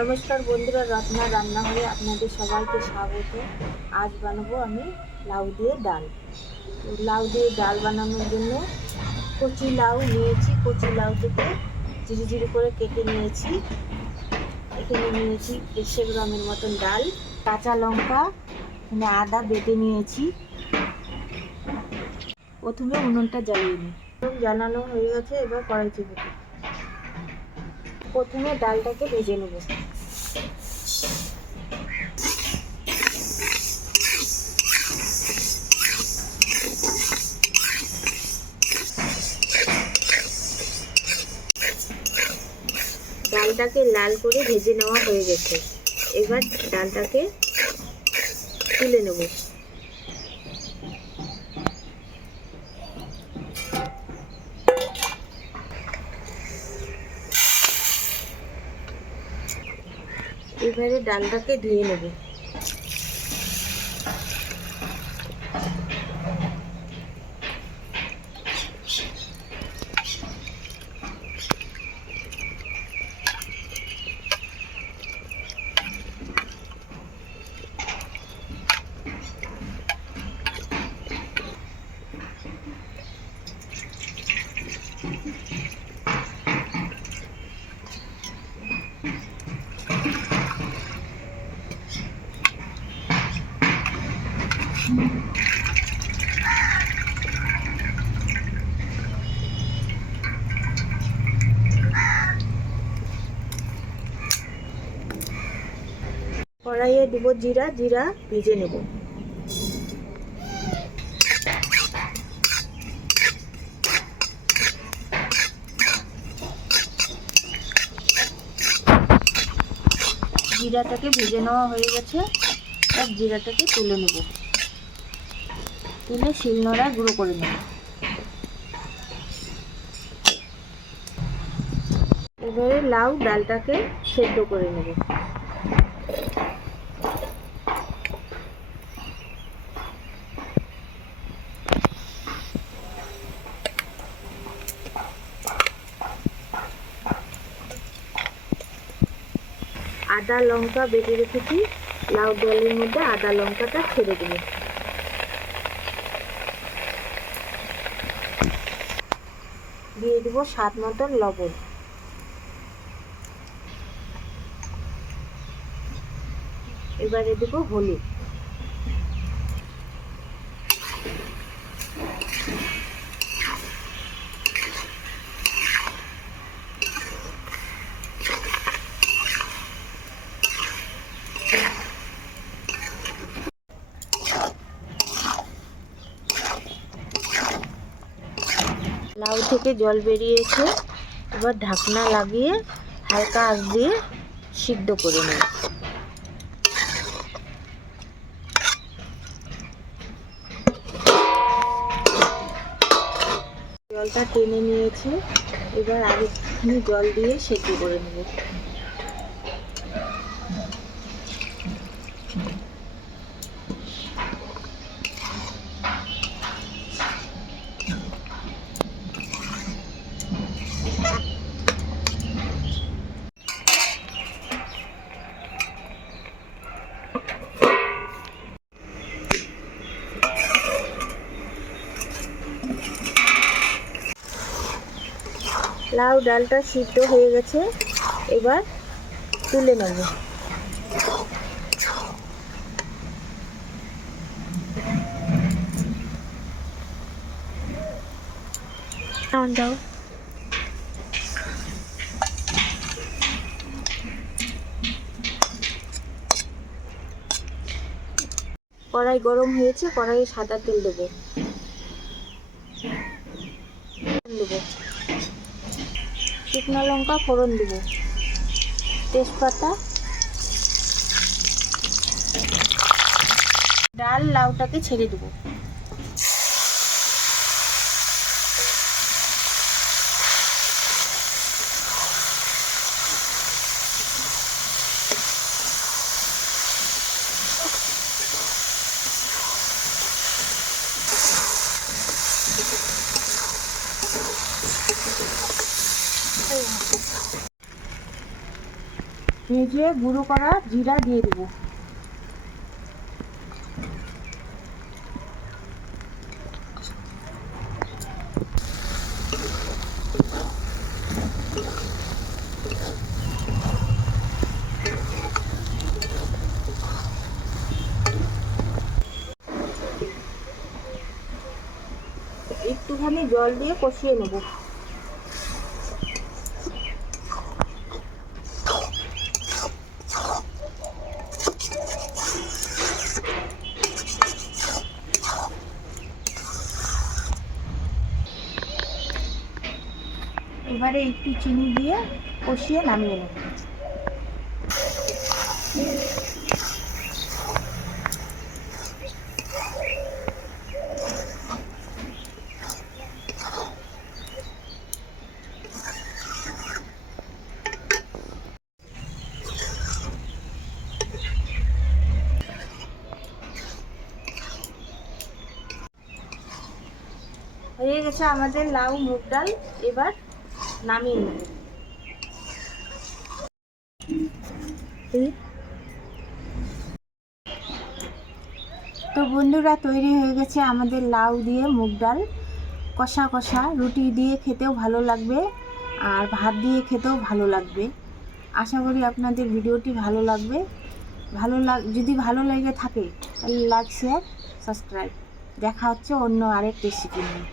নমস্কার বন্ধুরা, রত্না রান্নাঘরে আপনাদের সবাইকে স্বাগত। আজ বানাবো আমি লাউ দিয়ে ডাল। তো লাউ দিয়ে ডাল বানানোর জন্য কচি লাউ নিয়েছি। কচি লাউটাকে ঝিরি ঝিরি করে কেটে নিয়েছি। এখানে নিয়েছি 150 গ্রামের মতন ডাল, কাঁচা লঙ্কা, এখানে আদা বেটে নিয়েছি। প্রথমে উনুনটা জ্বালিয়ে নিই। জ্বালানো হয়ে গেছে, এবার কড়াই চাপবো। প্রথমে ডালটাকে ভেজে নেব। ডালটাকে লাল করে ভেজে নেওয়া হয়ে গেছে। এবার ডালটাকে তুলে নেব। এবারে ডালটাকে ধুয়ে নেব। কড়াইয়ে দেবো জিরা, জিরা ভেজে নেব। জিরাটাকে ভেজে নেওয়া হয়ে গেছে। আর জিরাটাকে তুলে নেব, তুলে শিলনোড়ায় গুঁড়ো করে নেব। এবারে লাউ ডালটাকে সেদ্ধ করে নেব। আদা লঙ্কা বেটে রেখেছি, লাউ ডালের মধ্যে আদা লঙ্কাটা ছেড়ে দেব। দিয়ে দেবো স্বাদ মতন লবণ। এবারে দেবো হলুদ। লাউ থেকে জল বেরিয়েছে, এবার ঢাকনা লাগিয়ে হালকা আঁচ দিয়ে সিদ্ধ করে নেব। জলটা টেনে নিয়েছে, এবার আরেকটুখানি জল দিয়ে সেদ্ধ করে নেব। লাউ ডালটা সিদ্ধ হয়ে গেছে, এবার তুলে নেব। দাও। কড়াই গরম হয়েছে, কড়াইয়ে সাদা তেল দেবো। শুকনো লঙ্কা ফোড়ন দেবো, তেজপাতা, ডাল লাউটাকে ছেড়ে দেবো। ভেজে গুঁড়ো করা জিরা দিয়ে দেবো। একটুখানি জল দিয়ে কষিয়ে নেব। এবারে একটু চিনি দিয়ে কষিয়ে নামিয়ে নেব। হয়ে গেছে আমাদের লাউ মুগ ডাল, এবার নামিয়ে নেব। তো বন্ধুরা, তৈরি হয়ে গেছে আমাদের লাউ দিয়ে মুগ ডাল। কষা কষা, রুটি দিয়ে খেতেও ভালো লাগবে আর ভাত দিয়ে খেতেও ভালো লাগবে। আশা করি আপনাদের ভিডিওটি ভালো লাগবে। যদি ভালো লেগে থাকে তাহলে লাইক, শেয়ার, সাবস্ক্রাইব। দেখা হচ্ছে অন্য আরেক রেসিপি নিয়ে।